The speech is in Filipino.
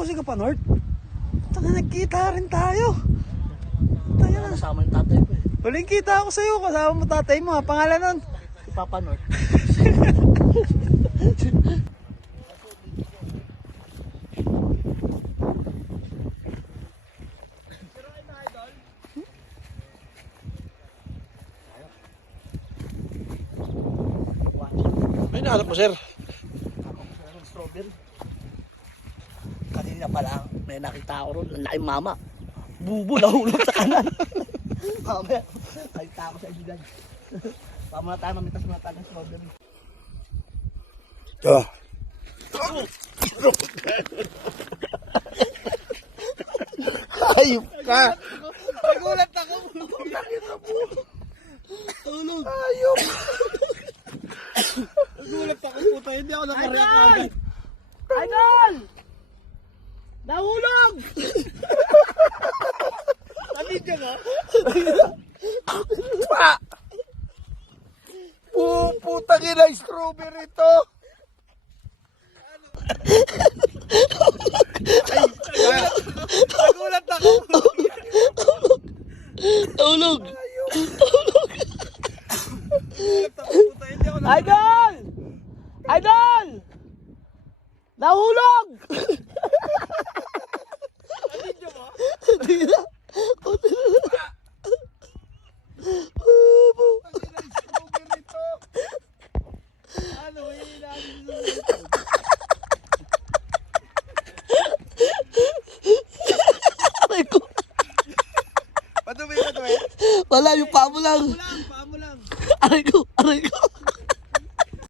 ikaw si Kapanort? Taka, nagkita rin tayo. Tayo na. Kasama yung tatay ko eh. Huling kita ako sa'yo, kasama mo tatay mo ha. Pangalan nun? Si Papa North. Ay, nahanap mo, sir. Strawberry. Kanina pa lang, may nakita ako ron. Ang laking mama. Bubo, nahulog sa kanan. Mamaya, nakita ako sa ibigan. Pamuna tayo, mamitas muna tayo ng strawberry. Ito. Ayop ka. Nagulat ako. Tulog. Ayop. Nagulat ako puta. Hindi ako nakareact agad. Idol! Nahulog! Nandiyan ka? Pa! Putang ina, strawberry to. Nagulat ako. Tulog. Idol! Idol! Nahulog! Hindi na. Ano, Aray ko. Padumi. Wala, yung paa mo lang. Paa mo lang. Aray ko.